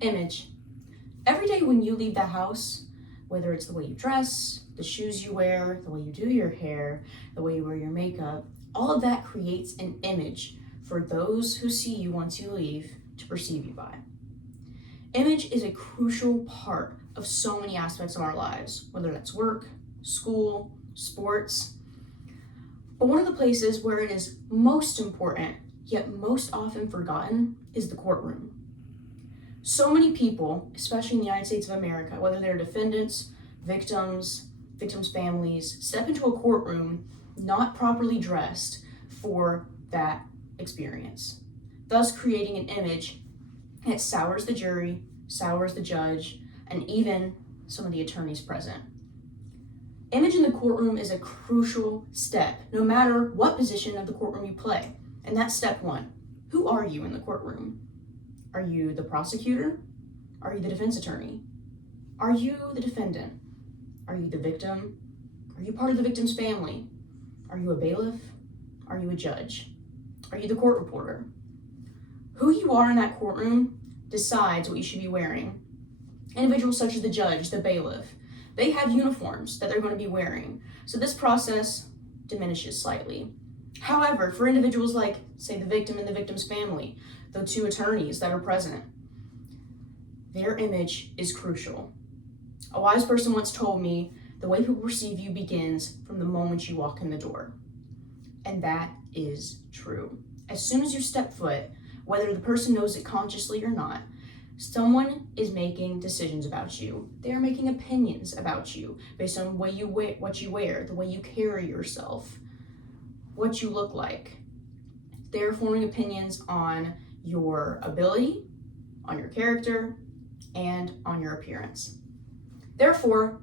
Image. Every day when you leave the house, whether it's the way you dress, the shoes you wear, the way you do your hair, the way you wear your makeup, all of that creates an image for those who see you once you leave to perceive you by. Image is a crucial part of so many aspects of our lives, whether that's work, school, sports. But one of the places where it is most important, yet most often forgotten, is the courtroom. So many people, especially in the United States of America, whether they're defendants, victims, victims' families, step into a courtroom not properly dressed for that experience, thus creating an image that sours the jury, sours the judge, and even some of the attorneys present. Image in the courtroom is a crucial step, no matter what position of the courtroom you play. And that's step one. Who are you in the courtroom? Are you the prosecutor? Are you the defense attorney? Are you the defendant? Are you the victim? Are you part of the victim's family? Are you a bailiff? Are you a judge? Are you the court reporter? Who you are in that courtroom decides what you should be wearing. Individuals such as the judge, the bailiff, they have uniforms that they're going to be wearing. So this process diminishes slightly. However, for individuals like, say, the victim and the victim's family, the two attorneys that are present, their image is crucial. A wise person once told me, the way people perceive you begins from the moment you walk in the door. And that is true. As soon as you step foot, whether the person knows it consciously or not, someone is making decisions about you. They are making opinions about you based on the way you wear, what you wear, the way you carry yourself, what you look like. They're forming opinions on your ability, on your character, and on your appearance. Therefore,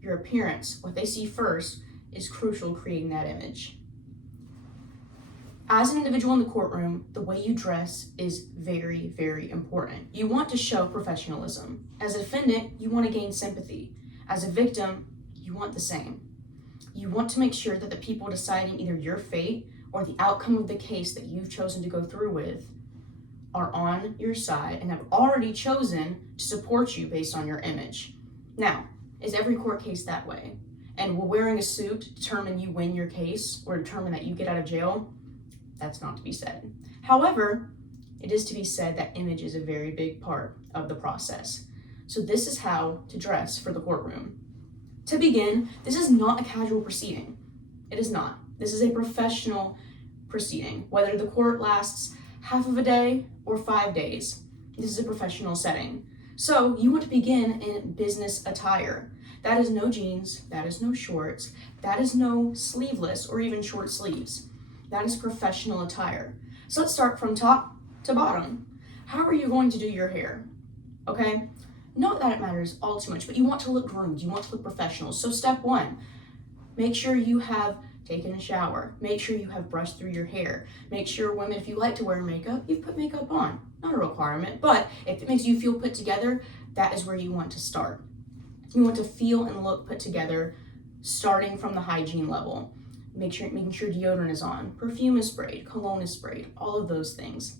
your appearance, what they see first, is crucial to creating that image. As an individual in the courtroom, the way you dress is very, very important. You want to show professionalism. As a defendant, you want to gain sympathy. As a victim, you want the same. You want to make sure that the people deciding either your fate or the outcome of the case that you've chosen to go through with are on your side and have already chosen to support you based on your image. Now, is every court case that way? And will wearing a suit determine you win your case or determine that you get out of jail? That's not to be said. However, it is to be said that image is a very big part of the process. So this is how to dress for the courtroom. To begin, this is not a casual proceeding. It is not. This is a professional proceeding. Whether the court lasts half of a day or 5 days, this is a professional setting. So you want to begin in business attire. That is no jeans, that is no shorts, that is no sleeveless or even short sleeves. That is professional attire. So let's start from top to bottom. How are you going to do your hair? Okay? Not that it matters all too much, but you want to look groomed, you want to look professional. So step one, make sure you have taken a shower. Make sure you have brushed through your hair. Make sure, women, if you like to wear makeup, you put makeup on. Not a requirement, but if it makes you feel put together, that is where you want to start. You want to feel and look put together, starting from the hygiene level. Making sure deodorant is on, perfume is sprayed, cologne is sprayed, all of those things.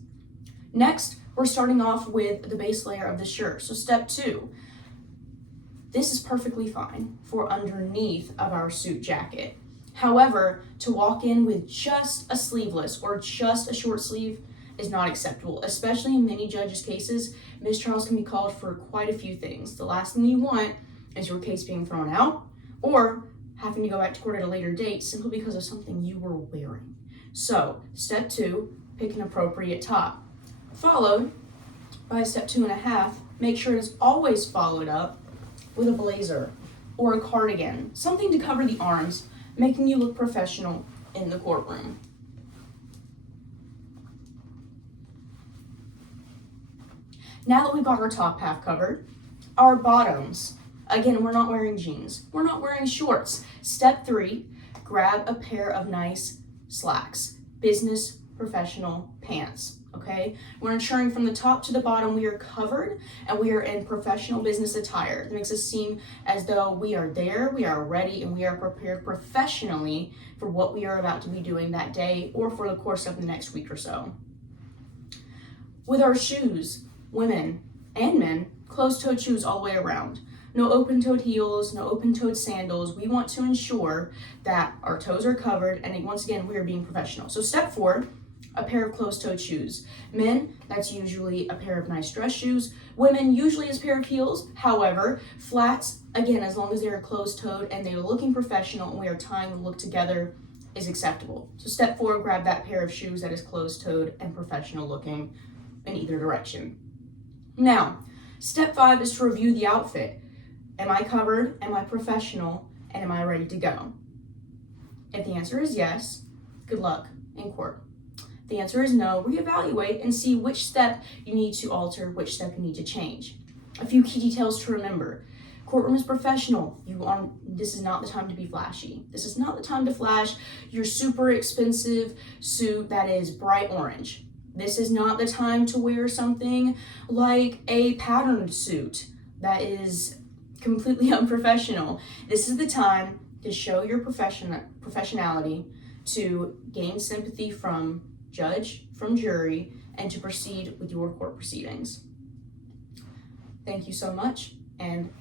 Next, we're starting off with the base layer of the shirt. So step two, this is perfectly fine for underneath of our suit jacket. However, to walk in with just a sleeveless or just a short sleeve is not acceptable, especially in many judges' cases. Mistrials can be called for quite a few things. The last thing you want is your case being thrown out or having to go back to court at a later date simply because of something you were wearing. So, step two, pick an appropriate top. Followed by step 2.5, make sure it is always followed up with a blazer or a cardigan, something to cover the arms, making you look professional in the courtroom. Now that we've got our top half covered, our bottoms. Again, we're not wearing jeans. We're not wearing shorts. Step 3, grab a pair of nice slacks. Business professional pants, okay? We're ensuring from the top to the bottom we are covered and we are in professional business attire. That makes us seem as though we are there, we are ready, and we are prepared professionally for what we are about to be doing that day or for the course of the next week or so. With our shoes, women, and men, closed-toed shoes all the way around. No open-toed heels, no open-toed sandals. We want to ensure that our toes are covered, and once again, we are being professional. So step 4, a pair of closed-toed shoes. Men, that's usually a pair of nice dress shoes. Women, usually is a pair of heels. However, flats, again, as long as they are closed-toed and they are looking professional and we are tying the look together, is acceptable. So step 4, grab that pair of shoes that is closed-toed and professional looking in either direction. Now, step 5 is to review the outfit. Am I covered? Am I professional? And am I ready to go? If the answer is yes, good luck in court. If the answer is no, reevaluate and see which step you need to alter, which step you need to change. A few key details to remember. Courtroom is professional. This is not the time to be flashy. This is not the time to flash your super expensive suit that is bright orange. This is not the time to wear something like a patterned suit that is completely unprofessional. This is the time to show your professionality, to gain sympathy from judge, from jury, and to proceed with your court proceedings. Thank you so much, and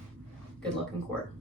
good luck in court.